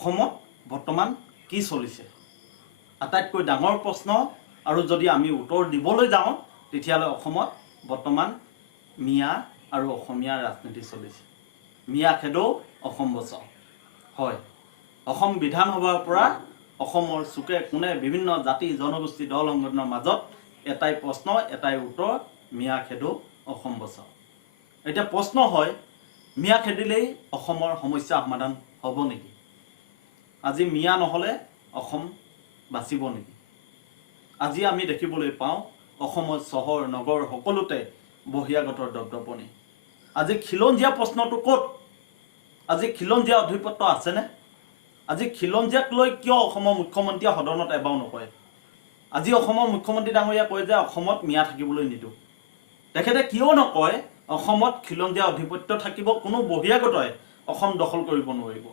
অসমত বৰ্তমান কি চলিছে আটাইতকৈ ডাঙৰ প্ৰশ্ন আৰু যদি আমি উত্তৰ দিবলৈ যাওঁ তেতিয়াহ'লে অসমত বৰ্তমান মিয়া আৰু অসমীয়া ৰাজনীতি চলিছে মিয়া খেদৌ অসম বচাও হয় অসম বিধানসভাৰ পৰা অসমৰ চুকে কোণে বিভিন্ন জাতি জনগোষ্ঠী দল সংগঠনৰ মাজত এটাই প্ৰশ্ন এটাই উত্তৰ মিয়া খেদৌ অসম বচাও এতিয়া প্ৰশ্ন হয় মিয়া খেদিলেই অসমৰ সমস্যা সমাধান হ'ব নেকি আজি মিয়া নহ'লে অসম বাচিব নেকি আজি আমি দেখিবলৈ পাওঁ অসমৰ চহৰ নগৰ সকলোতে বহিৰাগতৰ দপদপনি আজি খিলঞ্জীয়া প্ৰশ্নটো ক'ত আজি খিলঞ্জীয়া অধিপত্য আছেনে আজি খিলঞ্জীয়াক লৈ কিয় অসমৰ মুখ্যমন্ত্ৰীয়ে সদনত এবাৰো নকয় আজি অসমৰ মুখ্যমন্ত্ৰী ডাঙৰীয়া কয় যে অসমত মিয়া থাকিবলৈ নিদিওঁ তেখেতে কিয় নকয় অসমত খিলঞ্জীয়া অধিপত্য থাকিব কোনো বহিৰাগতই অসম দখল কৰিব নোৱাৰিব